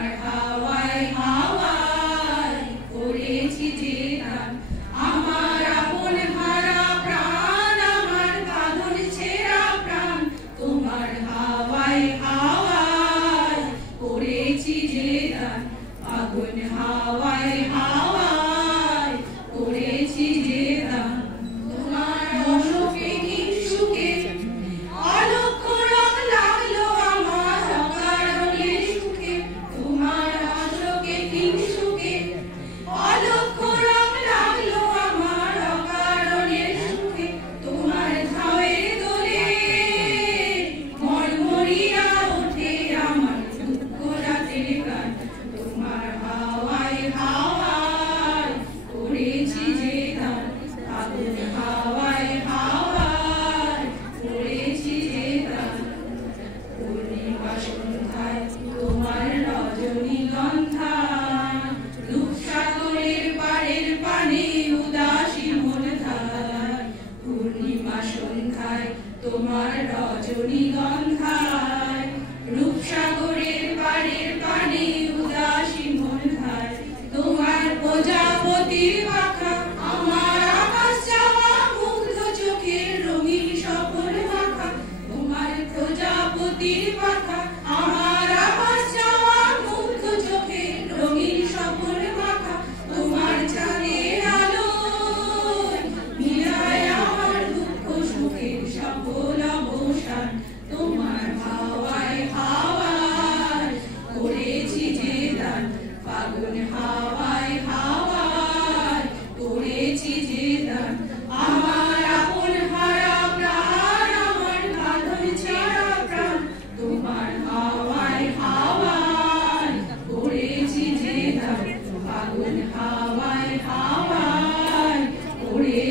তোমার হাওয়ায় হাওয়ায় করেছি যে দান আমার আপন হারা প্রাণ আমার বাঁধন ছেঁড়া প্রাণ তোমার হাওয়ায় হাওয়ায় করেছি যে দান আগুন হাওয়ায় হাওয়ায় করেছি যে দান তোমার অসুখে সুখে অলক্ষ রং লাগলো আমার অকারণে সুখে তোমার অসুখে সুখে অলক্ষ রং লাগলো আমার অকারণে সুখে তোমার ঝাউয়ের দোলে মরমরিয়া ওঠে আমার দুঃখ রাতের গান তোমার হাওয়ায় হাওয়ায় করেছি যে দান আগুন হাওয়ায় হাওয়ায় করেছি যে দান পূর্ণিমা সন্ধ্যায় তোমার রজনীগন্ধায় রূপসাগরের পাড়ের পানে উদাসী মন ধায় পূর্ণিমা সন্ধ্যায় তোমার রজনীগন্ধায় রূপসাগরের পাড়ের পানে উদাসী মন ধায় তোমার প্রজাপতির পাখা আমার আকাশ চাওয়া মুগ্ধ চোখের রঙিন সফল মাখা তোমার প্রজাপতির পাখা আমার আকাশ চাওয়া মুগ্ধ চোখের রঙিন সফল মাখা তোমার চাঁদের আলোয় মিলায় আমার দুঃখ সুখের সফল অবসান তোমার হাওয়ায় হাওয়ায় করেছি যে দান ফাগুন হাওয়ায় হাওয়ায় করেছি যে দান আমার আপন হারা প্রাণ আমার বাঁধন ছেঁড়া প্রাণ তোমার হাওয়ায় হাওয়ায় করেছি যে দান ফাগুন হাওয়ায় হাওয়ায় করেছি